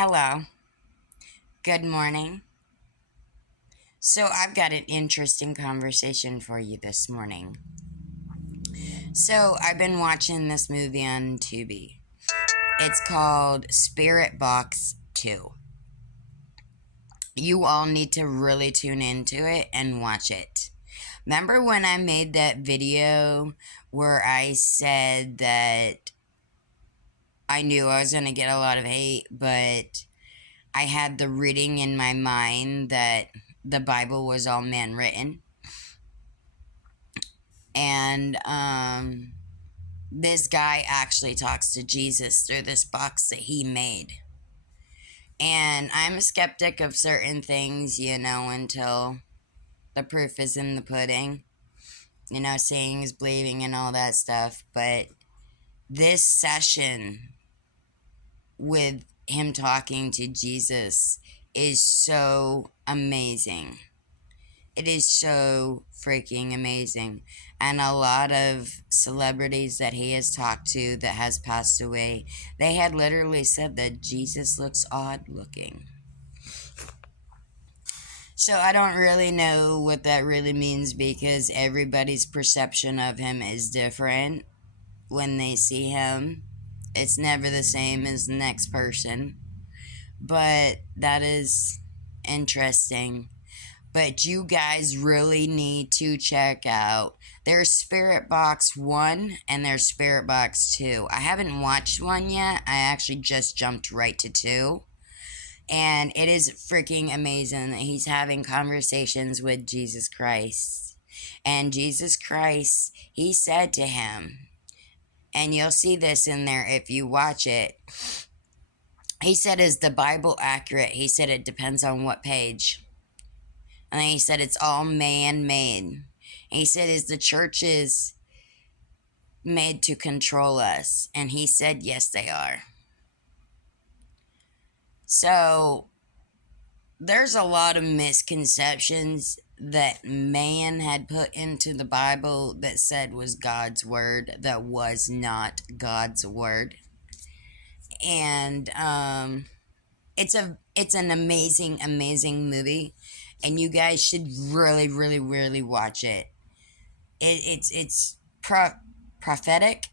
Hello. Good morning. So, I've got an interesting conversation for you this morning. So, I've been watching this movie on Tubi. It's called Spirit Box 2. You all need to really tune into it and watch it. Remember when I made that video where I said that I knew I was going to get a lot of hate, but I had the reading in my mind that the Bible was all man written? And this guy actually talks to Jesus through this box that he made. And I'm a skeptic of certain things, until the proof is in the pudding. Seeing is believing and all that stuff. But this session with him talking to Jesus is so amazing. It is so freaking amazing. And a lot of celebrities that he has talked to that has passed away, they had literally said that Jesus looks odd looking. So I don't really know what that really means because everybody's perception of him is different when they see him. It's never the same as the next person. But that is interesting. But you guys really need to check out there's Spirit Box 1 and there's Spirit Box 2. I haven't watched 1 yet. I actually just jumped right to 2. And it is freaking amazing that he's having conversations with Jesus Christ. And Jesus Christ, he said to him, and you'll see this in there if you watch it. He said, "Is the Bible accurate?" He said, "It depends on what page." And then he said, "It's all man-made." And he said, "Is the churches made to control us?" And he said, "Yes, they are." So there's a lot of misconceptions that man had put into the Bible that said was God's word that was not God's word. And it's an amazing movie, and you guys should really watch it. It's prophetic.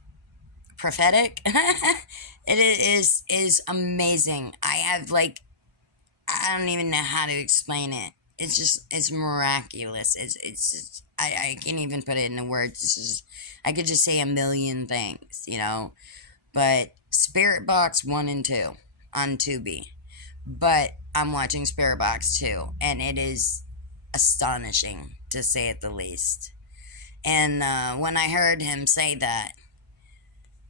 It is amazing. I don't even know how to explain it. It's miraculous. It's just, I can't even put it into words. I could just say a million things. But Spirit Box 1 and 2 on Tubi. But I'm watching Spirit Box 2, and it is astonishing, to say it the least. And when I heard him say that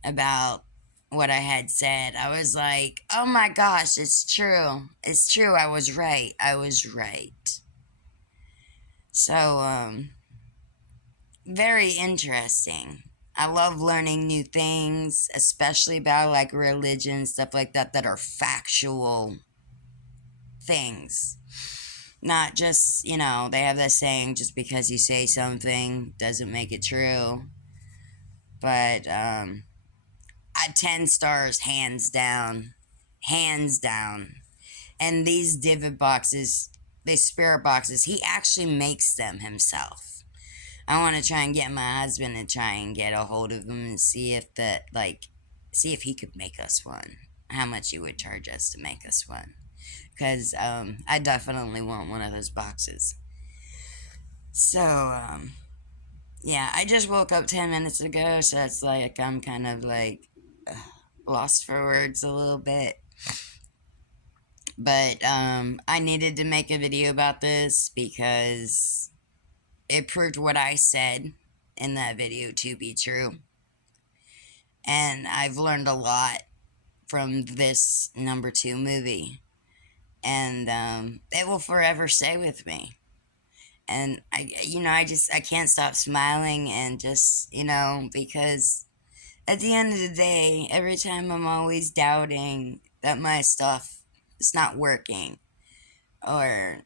about what I had said, I was like, oh my gosh, it's true. It's true. I was right. I was right. So, very interesting. I love learning new things, especially about like religion, stuff like that are factual things. Not just, they have that saying, just because you say something doesn't make it true. But at 10 stars, hands down. Hands down. And these divot boxes, these spirit boxes, he actually makes them himself. I want to try and get my husband to try and get a hold of him and see if he could make us one. How much he would charge us to make us one. Because I definitely want one of those boxes. So, yeah, I just woke up 10 minutes ago, so it's like I'm kind of like lost for words a little bit. But I needed to make a video about this because it proved what I said in that video to be true. And I've learned a lot from this number 2 movie. And it will forever stay with me. And I can't stop smiling and just, because at the end of the day, every time I'm always doubting that my stuff is not working, or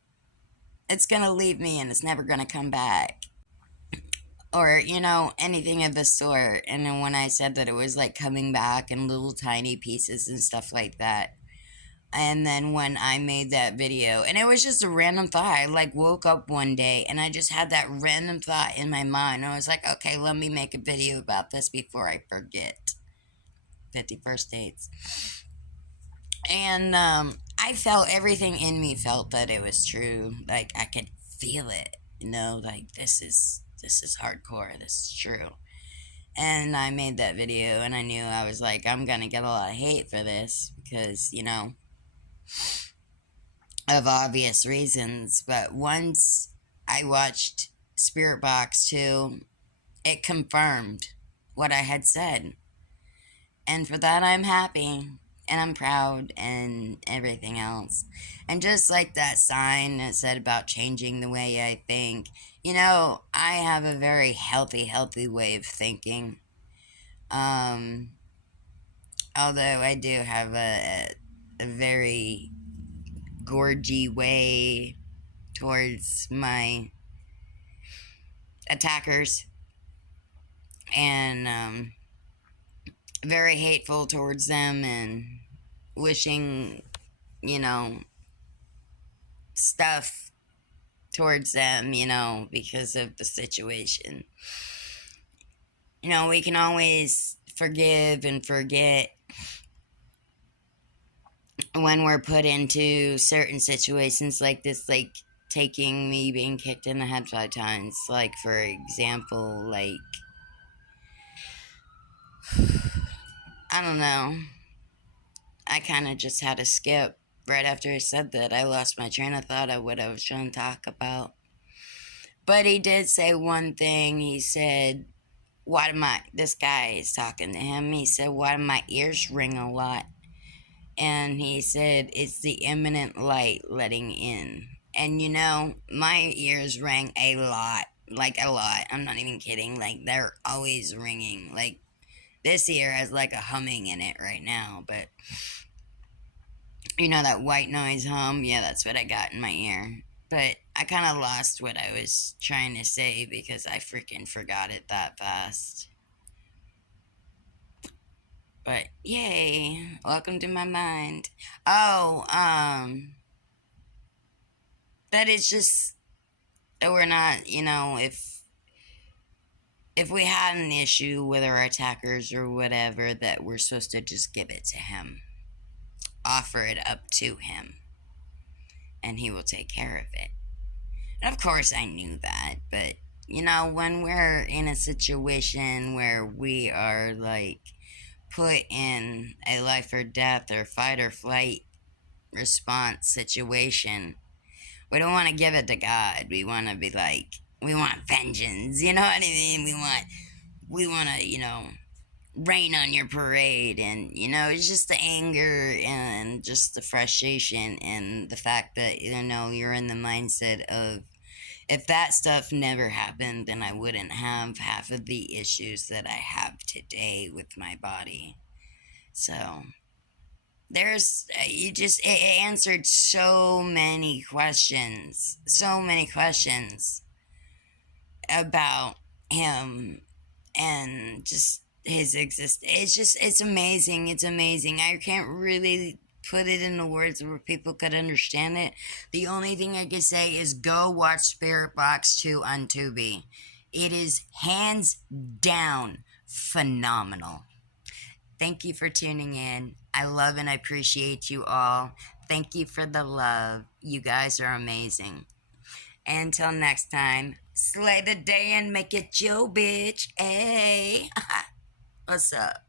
it's going to leave me and it's never going to come back, or, anything of the sort. And then when I said that it was like coming back in little tiny pieces and stuff like that, And then when I made that video, and it was just a random thought, I like woke up one day and I just had that random thought in my mind. I was like, okay, let me make a video about this before I forget. 51st dates. And I felt, everything in me felt that it was true. Like I could feel it, like this is hardcore. This is true. And I made that video, and I knew, I was like, I'm gonna get a lot of hate for this because of obvious reasons. But once I watched Spirit Box 2, it confirmed what I had said. And for that, I'm happy and I'm proud and everything else. And just like that sign that said about changing the way I think, I have a very healthy way of thinking. Um, Although I do have a very gorgy way towards my attackers, and very hateful towards them, and wishing, you know, stuff towards them, because of the situation. We can always forgive and forget when we're put into certain situations like this, like taking me being kicked in the head 5 times. Like, for example, like, I don't know. I kind of just had to skip right after he said that. I lost my train of thought of what I was trying to talk about. But he did say one thing. He said, this guy is talking to him. He said, why do my ears ring a lot? And he said, it's the imminent light letting in. And my ears rang a lot. Like, a lot. I'm not even kidding. Like, they're always ringing. Like, this ear has like a humming in it right now. But, that white noise hum? Yeah, that's what I got in my ear. But I kind of lost what I was trying to say because I freaking forgot it that fast. But yay, welcome to my mind. Oh, that it's just that we're not, if we had an issue with our attackers or whatever, that we're supposed to just give it to him, offer it up to him, and he will take care of it. And of course, I knew that, but when we're in a situation where we are like put in a life or death or fight or flight response situation, we don't want to give it to God. We want to be like, we want vengeance. You know what I mean? We want to, rain on your parade. And, it's just the anger and just the frustration and the fact that, you're in the mindset of, if that stuff never happened, then I wouldn't have half of the issues that I have today with my body. So it answered so many questions about him and just his existence. It's amazing. I can't really put it into words where people could understand it. The only thing I could say is go watch Spirit Box 2 on Tubi. It is hands down phenomenal. Thank you for tuning in. I love and I appreciate you all. Thank you for the love. You guys are amazing. Until next time, slay the day and make it Joe, bitch. Hey. What's up?